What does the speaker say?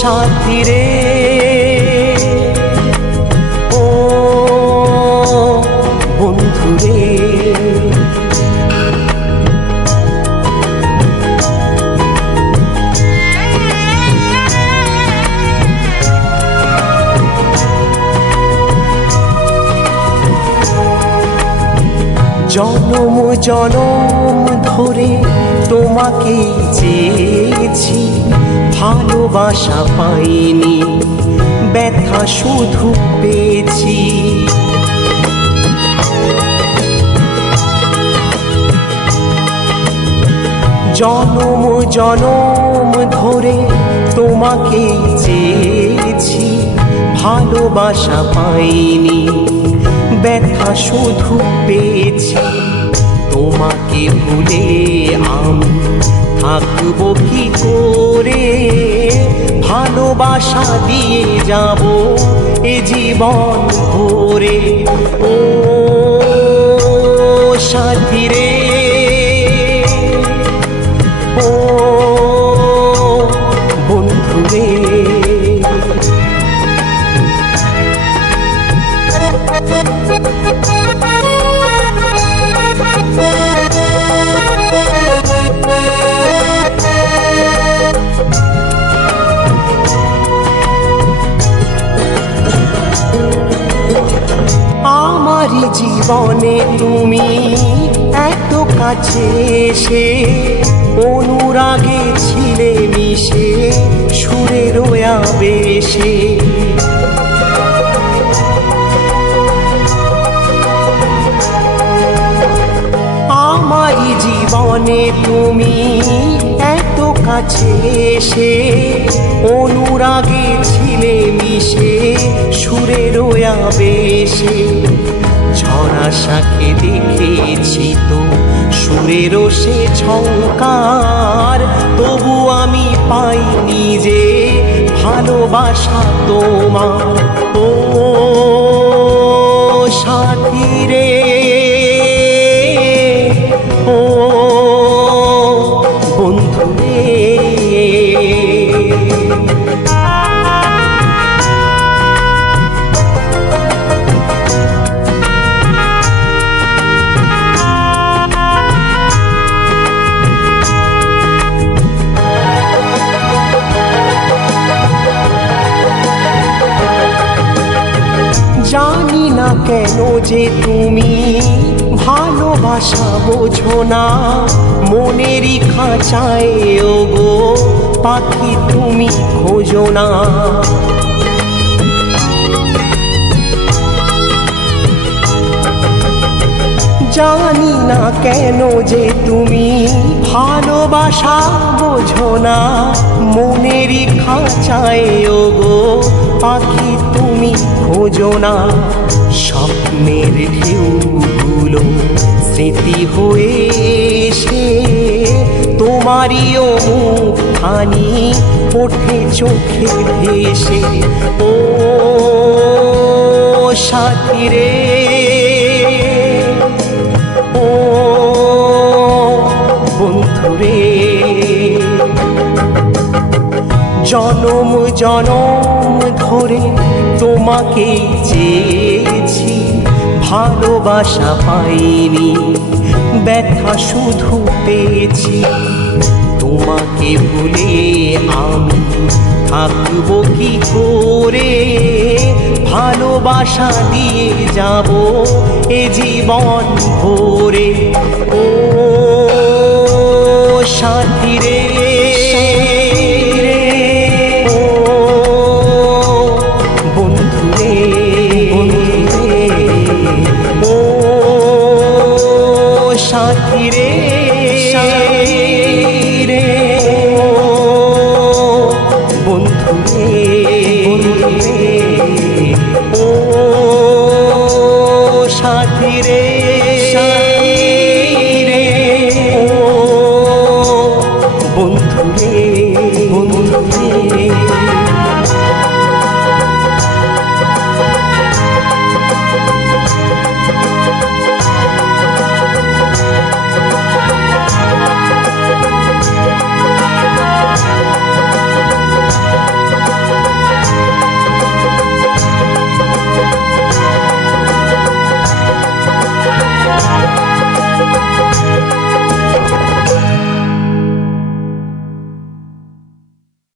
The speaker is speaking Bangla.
সাথী রে, ও বন্ধু রে, জনম জনম ধরে তোমাকে চেয়েছি, ভালোবাসা পাইনি, ব্যথা শুধু পেয়েছি। জনম জনম ধরে তোমাকে চেয়েছি, ভালোবাসা পাইনি, ব্যথা শুধু পেয়েছি। তোমাকে ভুলে আমি থাকবো কি করে, ভালোবাসা দিয়ে যাব এ জীবন ভরে। ও সাথী রে, ও বন্ধু রে, আমারই জীবনে তুমি এত কাছে এসে, অনুরাগে ছিলে মিশে সুরের আবেশে। আমারই জীবনে তুমি এত কাছে এসে, অনুরাগে ছিলে মিশে সুরের আবেশে। ঝরা শাখে দেখেছি তো সুরের সে ঝংকার, তবু আমি পাইনি যে ভালোবাসা তোমার। ও সাথী রে, ও বন্ধু রে, জানি না কেন যে তুমি ভালোবাসা বোঝো না, মনেরই খাঁচায় ওগো পাখি তুমি খোঁজো না। জানি না কেন যে তুমি ভালোবাসা বোঝো না, মনেরই খাঁচায় ওগো পাখি তুমি খোঁজো না। স্বপ্নের ঢেউগুলো স্মৃতি হয়ে এসে, তোমারই মুখখানি ওঠে চোখে ভেসে। ও সাথী রে, ও বন্ধু রে, জনম জনম ধরে তোমাকে চেয়েছি, ভালোবাসা পাইনি, ব্যথা শুধু পেয়েছি। তোমাকে ভুলে আমি থাকবো কি করে, ভালোবাসা দিয়ে যাব এ জীবন ভরে। ও সাথী রে, ও বন্ধু রে, ও সাথী রে, ও বন্ধু রে, ও বন্ধুরে বন্ধুরে